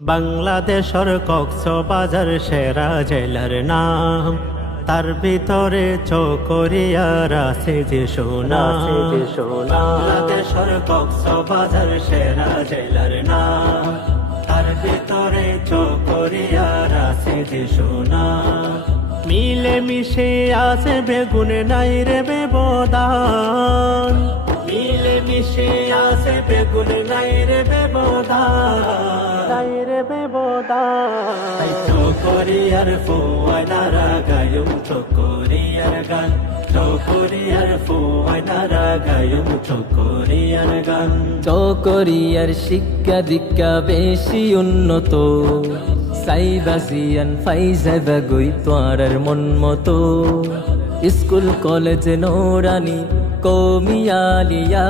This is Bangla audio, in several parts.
বাংলাদেশের কক্সবাজার সেরা জেলার নাম, তার ভিতরে চকরিয়ার আছে যে সোনা। বাংলাদেশের কক্সবাজার সেরা জেলার নাম, তার ভিতরে চকরিয়ার আছে যে সোনা। মিলে মিশে আছে বেগুন নাই রে ব্যবধান, মিলে মিশে আছে বেগুন নাই রে ব্যবধান, চকরিয়ার ফুয়ানারা গায়ুম চকরিয়ার গান, চকরিয়ার ফুয়ানারা গায়ুম চকরিয়ার গান। চকরিয়ার শিক্ষা দীক্ষা বেশি উন্নত, সাইবাসিয়ান ফাইজাবা গই তোয়ার মন মতো। স্কুল কলেজ নোরানি কৌমিয়ালিয়া,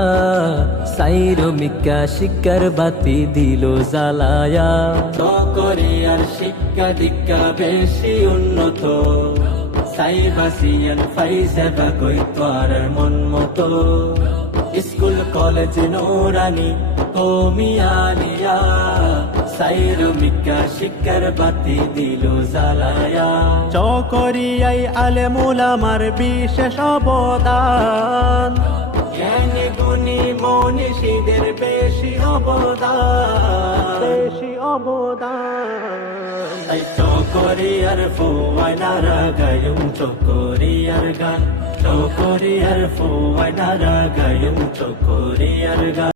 সাইরমিকা শিক্ষার বাতি দিল জ্বালায়া। চকরিয়ার শিক্ষা দীক্ষা বেশি উন্নত, সাইবাসিয়ান ফাইজাবা গই তোয়ার মন মতো। স্কুল কলেজ নোরানি কৌমিয়ালিয়া, সাইরমিকা শিক্ষার বাতি দিল জ্বালায়া। চকরিয়ায় আলেমুলামার বিশেষ অবদান, জ্ঞানী গুণী মনীষীদের বেশি অবদান, তাই চকরিয়ার ফুয়ানারা গায়ুম চকরিয়ার গান, চকরিয়ার ফুয়ানারা গায়ুম চকরিয়ার গান।